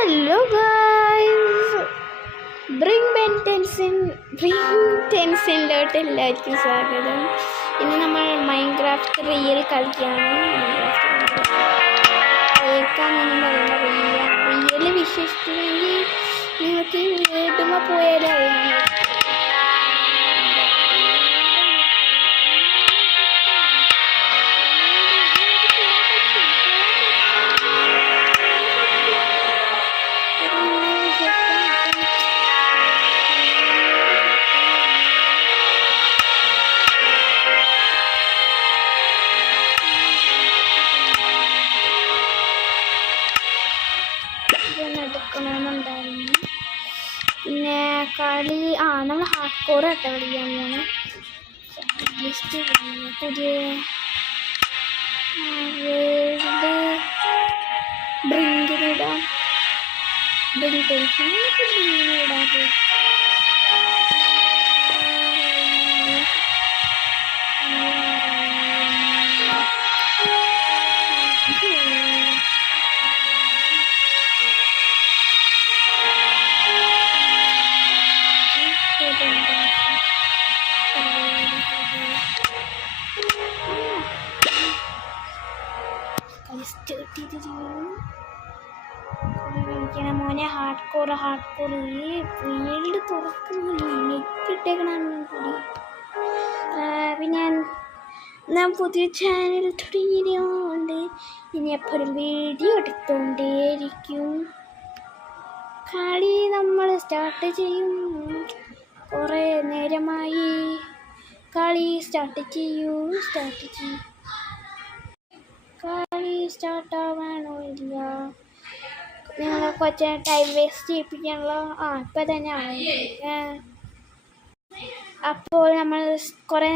Hello guys, bring ടെൻസിലോട്ട് എല്ലാവർക്കും സ്വാഗതം. ഇന്ന് നമ്മൾ മൈൻക്രാഫ്റ്റ് റിയൽ കളിക്കുകയാണ്. റിയൽ വിശ്വസിക്കുമെങ്കിൽ നിങ്ങൾക്ക് വീട്ടുമ്പോൾ പോയാലും അറിയാം. എടുക്കണമെന്നുണ്ടായിരുന്നു. പിന്നെ കളി നമ്മൾ ഹാർഡ് കോർ ആയിട്ട് കളിക്കാൻ പോകുന്നത്. ലിസ്റ്റ് പുതിയ വേൾഡ് ബ്രിങ്കിനിടാം. ബ്രിങ്ങിനിടാതെ കളിക്കണം മോനെ. ഹാർഡ് കോർ വീട് തുറക്കുന്നില്ല, നെറ്റ് ഇട്ടേക്കണ കൂടി. പിന്നെ ഞാൻ പുതിയ ചാനൽ തുടങ്ങിയതുകൊണ്ട് ഇനി എപ്പോഴും വീഡിയോ എടുത്തുകൊണ്ടേയിരിക്കും. കളി നമ്മൾ സ്റ്റാർട്ട് ചെയ്യും. കുറേ നേരമായി കളി സ്റ്റാർട്ട് ചെയ്യൂ. കളി സ്റ്റാർട്ടാവാനോ ഇല്ല. നിങ്ങൾ കുറച്ച് ടൈം വേസ്റ്റ് ചെയ്യിപ്പിക്കാനുള്ള ഇപ്പം തന്നെ ആണ്. അപ്പോൾ നമ്മൾ കുറേ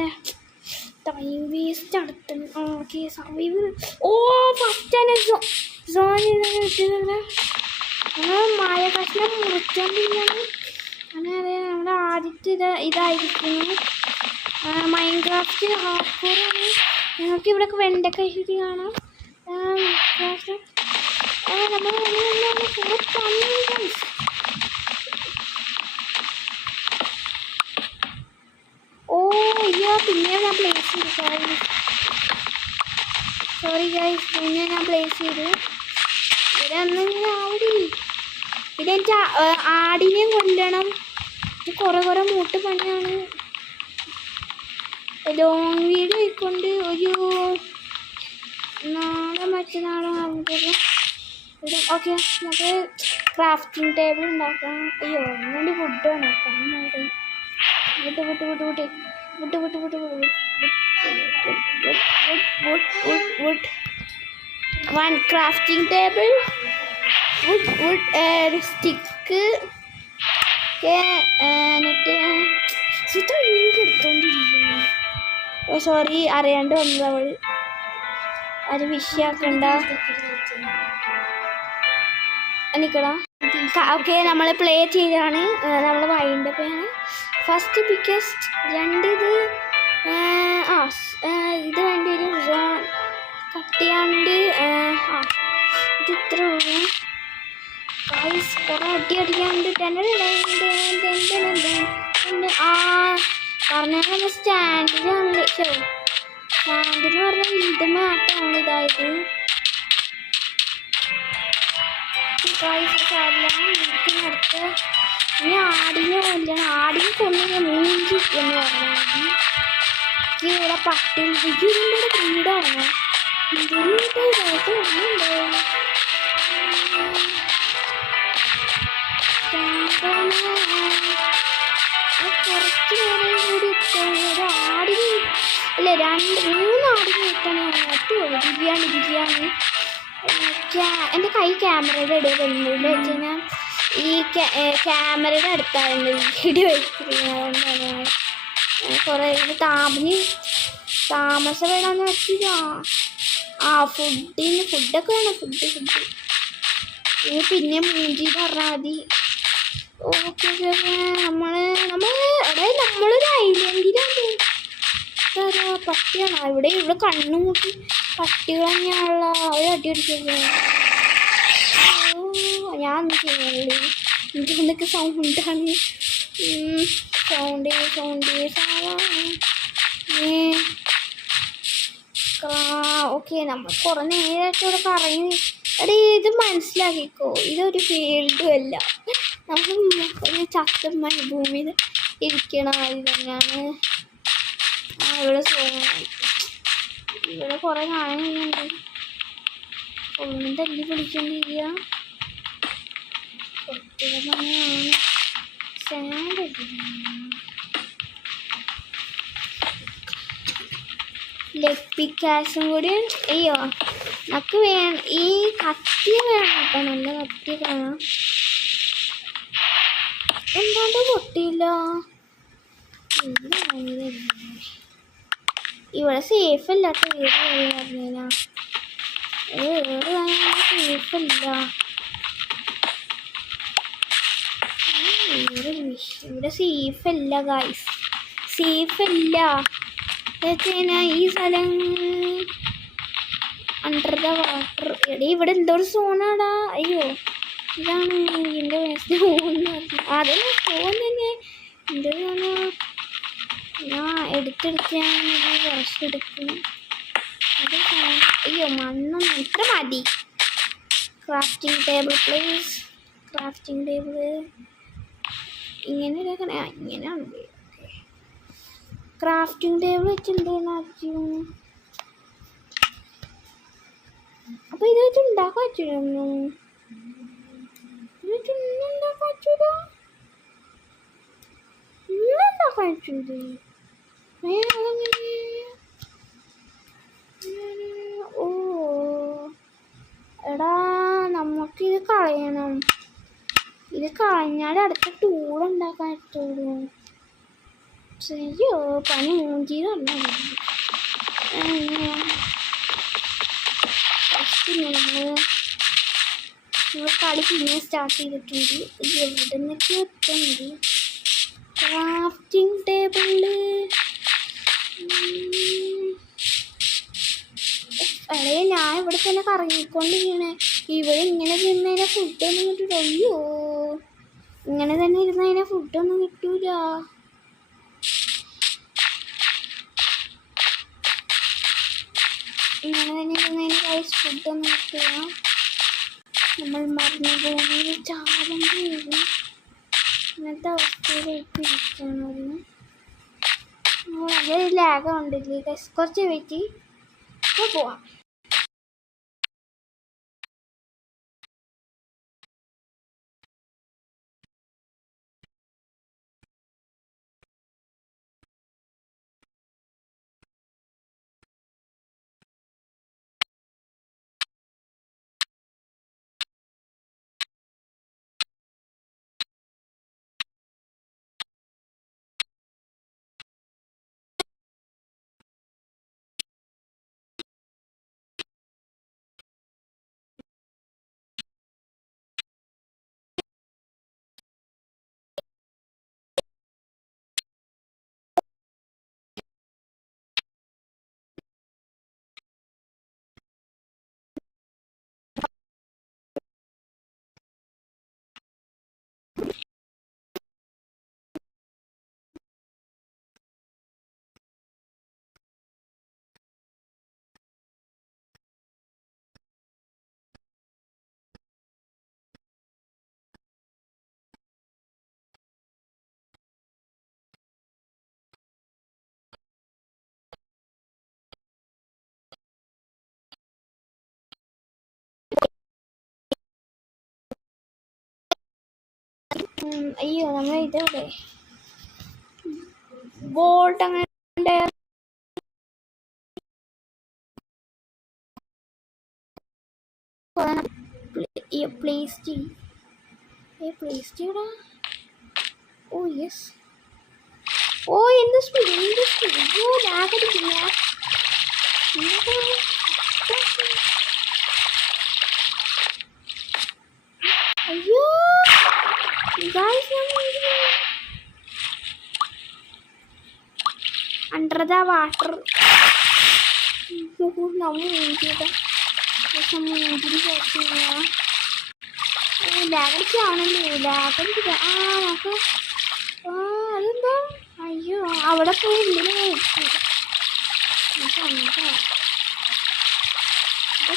ടൈം വേസ്റ്റ് നടത്തുന്നു. Okay, survival. ഫസ്റ്റ് തന്നെ നമ്മൾ മായ കഷ്ണം മുറിച്ചോണ്ടിരിക്കുകയാണ്. അങ്ങനെ നമ്മുടെ ആദ്യത്തെ ഇതായിരിക്കുന്നു മൈൻക്രാഫ്റ്റ് ഹാർഡ് കോറാണ്. നിങ്ങൾക്ക് ഇവിടെ വെണ്ടക്ക ശരി കാണാം. പിന്നെ ഞാൻ പ്ലേസ് ചെയ്തു. സോറി ഗൈസ്, പിന്നെ ഞാൻ പ്ലേസ് ചെയ്തു. ഇവിടെ ഒന്നിങ്ങനെ ആടി. പിന്നെ എനിക്ക് ആടിനെയും കൊല്ലണം. കുറേ മൂട്ട് പണിയാണ്. ലോങ് വീഡിയോ ആയിക്കൊണ്ട് ഒരു മറ്റന്നാളോ ആകുമ്പോൾ ഓക്കെ. നമുക്ക് ക്രാഫ്റ്റിംഗ് ടേബിൾ ഉണ്ടാക്കാം. ഒന്നുകൂടി ഫുഡ് ഉണ്ടാക്കാം. One crafting table, wood stick. എന്നിട്ട് എടുത്തോണ്ടിരിക്കുന്നു. സോറി, അറിയാണ്ട് വന്നത് അവൾ. അത് വിഷയാക്കണ്ട. എനിക്കടാ. ഓക്കെ, നമ്മൾ പ്ലേ ചെയ്താണ്. നമ്മൾ വൈൻഡ് അപ്പ് ചെയ്യാണ്. ഫസ്റ്റ് ബിഗസ്റ്റ് ഇത് വേണ്ടി ഒരു സോൺ കട്ട് ചെയ്യാണ്ട് ഇത് ഇത്ര കുറേ അടിക്കാണ്ട് പറഞ്ഞാൽ സ്റ്റാൻഡിലാണ്. സ്റ്റാൻഡിന് പറഞ്ഞാൽ വീണ്ടും മാറ്റമാണ് ഇതായത്. അടുത്ത് ഇനി ആടിനെ കൊല്ലണം. ആടിനെ കൊണ്ടുവന്ന് മൂഞ്ചി എന്ന് പറഞ്ഞാൽ മതി. ഇവിടെ പട്ടി ഇതിൻ്റെ ബ്രീഡാണ്. കുറച്ച് നേരം കൂടി ഒരു ആടിന് അല്ലേ 2-3 ആടിന് കിട്ടണേ പറ്റുള്ളൂ. ബിരിയാണി. എൻ്റെ കൈ ക്യാമറയുടെ ഇടയിൽ വരുന്നുണ്ട്. വെച്ച് കഴിഞ്ഞാൽ ഈ ക്യാമറയുടെ അടുത്തായിരുന്നു വീഡിയോ എടുത്തിരിക്കുന്നത്. അതുകൊണ്ടാണ് കുറേ താമസം വേണമെന്ന് വെച്ചില്ല. ഫുഡൊക്കെ വേണം. ഫുഡ് പിന്നെ മൂഞ്ചി പറഞ്ഞാൽ മതി. ഓക്കെ, നമ്മളൊരു ഐലൻഡിലാണ്. പട്ടിയാണ് ഇവിടെ കണ്ണുമുട്ടി പട്ടികൾ തന്നെയാണല്ലോ. അവർ അടി അടിച്ചത്. ഞാൻ അതൊന്നും ചെയ്യല്ലേ. എന്തൊക്കെ സൗണ്ടാണ്. Sound okay. നമ്മൾ കുറേ നേരമായിട്ട് ഇവിടെ പറയുന്നു. എടീ ഇത് മനസ്സിലാക്കിക്കോ, ഇതൊരു ഫീൽഡും അല്ല. നമ്മൾ ചത്ത മരുഭൂമിയിൽ ഇരിക്കണ മാതിരി തന്നെയാണ് ഇവിടെ കുറേ കാണുന്നുണ്ട്. ഒന്നും തല്ലി പിടിക്കേണ്ടിരിക്കുക തന്നെയാണ്. ലെഗ് പിക്കാസും കൂടി. അയ്യോ നമുക്ക് വേണം ഈ കത്തി വേണം കേട്ടോ. നല്ല കത്തി കാണാം. എന്താണ്ട് പൊട്ടിയില്ല. ഇവിടെ സേഫ് അല്ല കേട്ടോ. പറഞ്ഞാ സേഫ് അല്ല. ഇവിടെ സേഫ് അല്ല ഗൈസ്, സേഫ് അല്ല. ഈ സ്ഥലം അണ്ടർ ദ വാട്ടർ. എടീ ഇവിടെ എന്തോ ഒരു സോണാടാ. അയ്യോ ഇതാണ് എൻ്റെ സോണെന്ന് പറഞ്ഞു. അതന്നെ സോൺ തന്നെ. എന്താണ് ഞാൻ എടുത്തെടുക്കാൻ കുറച്ചെടുക്കും. അത് അയ്യോ മണ്ണൊന്നും ഇത്ര മതി. Crafting table please. Crafting table ഇങ്ങനെ ഇങ്ങനെയാണ്. ക്രാഫ്റ്റിംഗ് ടേബിൾ വെച്ചിട്ടുണ്ടായിരുന്നു. അപ്പോൾ ഇത് വെച്ച് ഉണ്ടാക്കാൻ പറ്റില്ലൊന്നും. ഇത് വെച്ച് ഒന്നും ഉണ്ടാക്കാൻ പറ്റൂല. ഒന്നും ഉണ്ടാക്കാൻ പറ്റൂലേ. ഓ എടാ നമുക്കിത് കളയണം. ഇത് കളഞ്ഞാൽ അടുത്ത ടൂൾ ഉണ്ടാക്കാൻ പറ്റുള്ളൂ. ശരിയോ പണി മൂഞ്ചിന്ന് പറഞ്ഞാൽ നമ്മൾ കളി പിന്നെ സ്റ്റാർട്ട് ചെയ്തിട്ടുണ്ട്. എവിടെ നിന്നൊക്കെ എത്തുന്നുണ്ട്. ക്രാഫ്റ്റിംഗ് ടേബിളില് അല്ലേ ഞാൻ ഇവിടെ തന്നെ കറങ്ങിക്കൊണ്ടിരിക്കണേ. ഇവിടെ ഇങ്ങനെ ഇരുന്നതിനെ ഫുഡൊന്നും കിട്ടൂല. അയ്യോ ഇങ്ങനെ തന്നെ ഇരുന്നതിനെ ഫുഡൊന്നും കിട്ടൂല. ഇങ്ങനെ തന്നെ ഇരുന്നതിന് കഴിച്ച് ഫുഡൊന്നും കിട്ടുക. നമ്മൾ മറിഞ്ഞ ഭൂമിയിൽ ചാപം പോകും. ഇങ്ങനത്തെ അവസ്ഥയിലേക്ക് ഇരിക്കണം. വളരെ ലാഗം ഉണ്ടല്ലേ. കുറച്ച് വെയിറ്റ് പോവാം. അയ്യോ നമ്മൾ ഇതവിടെ ബോൾട്ട് അങ്ങനെ പ്ലേസ് ചെയ്യടാ. ഓ യെസ്. ഓ എന്ത് സ്പീഡ്. അയ്യോ ലാഗടിക്കില്ല. അയ്യോ അണ്ടർ ദ വാട്ടർ. നമ്മൾ മൂഞ്ചിയുടെ മൂഞ്ചിന് ലാഗടിച്ച് ആണല്ലോ ലാഗടിക്കുക. നമുക്ക് അതെന്താ അയ്യോ അവിടെ പോയി ഇങ്ങനെ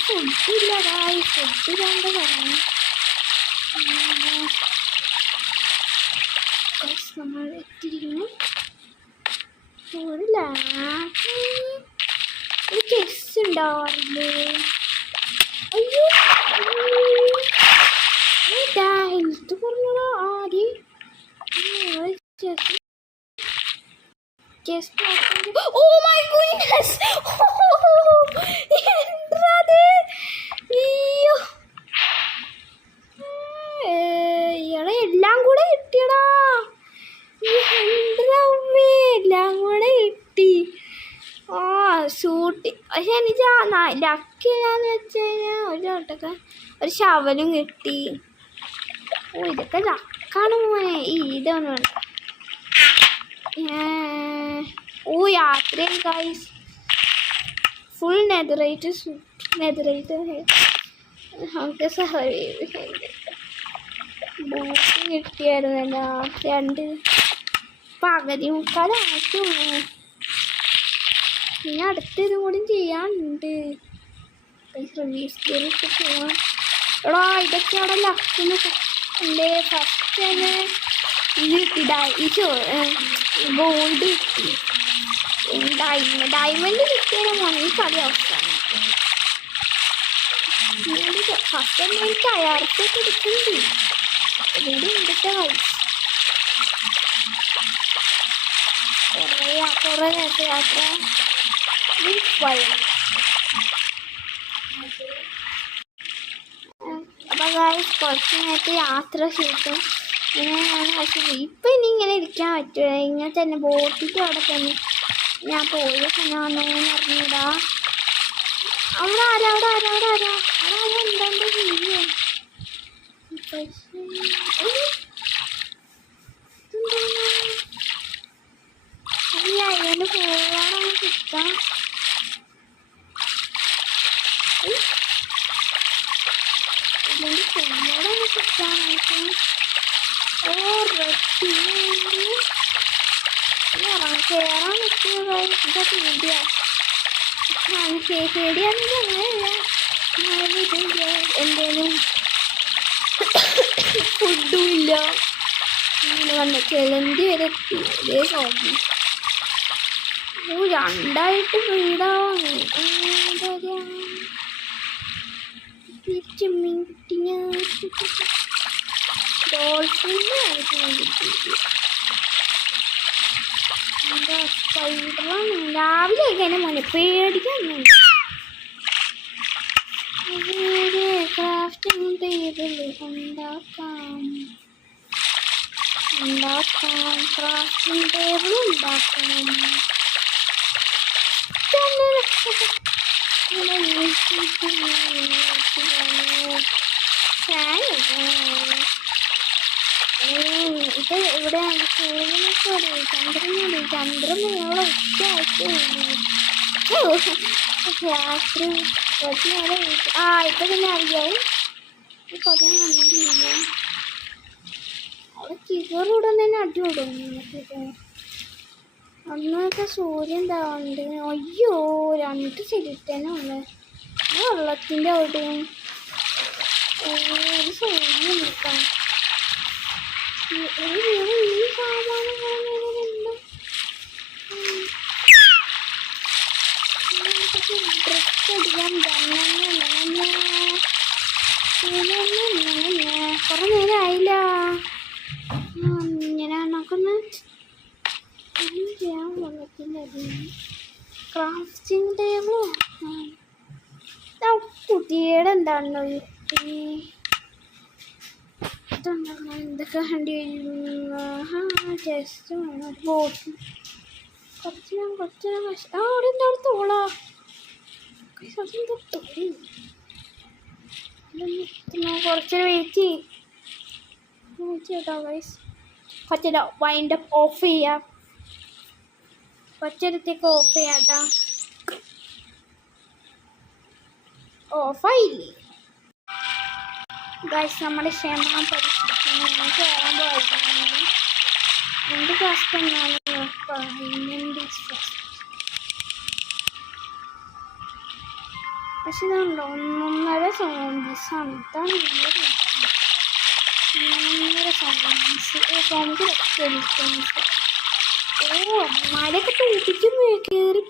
ഫുഡില്ല കായ് ഫുഡ് വേണ്ട പറഞ്ഞു നമ്മൾ എത്തിയിരിക്കുന്നു. ഒരു ചെസ് ഉണ്ടാവാറില്ലേ? അയ്യോ ഹെൽത്ത് പറഞ്ഞോ ആദ്യം ചെസ് ഓ മൈ ഗുഡ്നസ് എന്താത് അയ്യോ ഇയാളെ എല്ലാം കൂടെ കിട്ടിയടാ എല്ലാം കൂടെ കിട്ടി. സൂട്ടി പക്ഷെ എനിക്ക് ലക്കില്ലാന്ന് വെച്ച് കഴിഞ്ഞാൽ ഒരു വട്ടൊക്കെ ഒരു ശവലും കിട്ടി. ഇതൊക്കെ ലക്കാണ് മോനെ. ഇതാണ് വേണ്ട യാത്രയും ഗൈസ് ഫുൾ നെതറേറ്റ് നമുക്ക് ബൂട്ട് കിട്ടിയായിരുന്നല്ലോ. 2 പകുതി മുക്കാലായിട്ടു. ഇനി അടുത്തതും കൂടി ചെയ്യാനുണ്ട്. റിവ്യൂസ് കയറിയിട്ട് പോവാം. എടാ ഇതൊക്കെ അവിടെ ലക്കിന് എൻ്റെ ഫസ്റ്റ് തന്നെ ഇത് കിട്ടി. ഗോൾഡ് കിട്ടി. ഡയമണ്ട് കിട്ടിയാൽ മണി കളി അവസാനം. ഫസ്റ്റ് തന്നെ എനിക്ക് തയ്യാറത്തൊക്കെ എടുക്കുന്നുണ്ട്. അതുകൊണ്ട് ഇന്നത്തെ കുറേ നേരത്തെ യാത്ര അപ്പം കുറച്ച് നേരത്തെ യാത്ര ചെയ്തിട്ടും ഇങ്ങനെയാണ്. പക്ഷേ ഇപ്പം ഇനി ഇങ്ങനെ ഇരിക്കാൻ പറ്റുക ഇങ്ങനെ തന്നെ ബോട്ടിൻ്റെ അവിടെ തന്നെ ഞാൻ പോയ സമയമാണെന്ന് അറിഞ്ഞൂടാ. അവിടെ ആരാ എന്താണ്ട് ചെയ്യുക. അയ്യായിരം പോവാനാണ് കിട്ടാം. ഇതിൻ്റെ കൊന്നോടാണ് കിട്ടാനായിട്ട് കയറാൻ പറ്റിയതായി ഇതാ പേടിയാ. പേടിയാണെങ്കിൽ അങ്ങനെയല്ല. എന്തേലും ഫുഡും ഇല്ല. അങ്ങനെ വന്ന ചെലന്തി വരെ എത്തി. ഇതേ സോമ്പി രണ്ടായിട്ട് വീടാണ്. ചെമ്മീൻ കിട്ടിയ ഡോൾഫിനെ സ്പൈഡറാണ്. രാവിലെ എങ്ങനെ മോനെ പേടിക്കാൻ. ക്രാഫ്റ്റിംഗ് ടേബിൾ ഉണ്ടാക്കാം. ക്രാഫ്റ്റിംഗ് ടേബിൾ ഉണ്ടാക്കണം. ഇത് ഇവിടെ ചന്ദ്രനോളം രാത്രി കുറച്ച് നേരം ഇപ്പൊ തന്നെ അറിയാവും. കുറച്ച് കണ്ടില്ല അവിടെ കിവറൂടെ തന്നെ അടിവിടും. അന്നൊക്കെ സൂര്യൻ താവുന്നുണ്ട്. അയ്യോ 2 ചെടിത്തനുണ്ട് വെള്ളത്തിൻ്റെ അവിടെയും. ഒരു സൂര്യൻ നിൽക്കാം. ഈ സാമാനങ്ങളുണ്ട്. ഡ്രസ് അടിക്കാൻ കുറേ നേരമായില്ല. ഇങ്ങനെ നമുക്കൊന്ന് ചെയ്യാൻ വെള്ളത്തിൻ്റെ അടിയും. ക്രാഫ്റ്റിംഗ് ടേബിളോ കുട്ടിയുടെ എന്താണല്ലോ എന്തൊക്കെ വേണ്ടി വരും. ടെസ്റ്റ് വേണം. ബോട്ടിൽ കുറച്ച് അവിടെ എന്താ അവിടെ തോളാ അതെന്താ തോളി. കുറച്ച് വെയിറ്റ് കേട്ടോ ഗൈസ്. കുറച്ച് വൈൻഡപ്പ് ഓഫ് ചെയ്യാം. കുറച്ചേരത്തേക്ക് ഓഫ് ചെയ്യാം കേട്ടോ. ഓഫായില്ലേ? ഗൈസ് നമ്മുടെ ക്ഷമ പരിശീലിക്കുന്നു കയറാൻ പോയിരുന്നു. എന്ത് ടാസ്ക് എന്നാണ് പക്ഷെ ഇതുണ്ടോ 1.5 സോംബീസാണ്. ഇതാണ് ഒന്നര സോംബീസ്. ഓ മരൊക്കെ തോപ്പിക്കുന്നു കയറി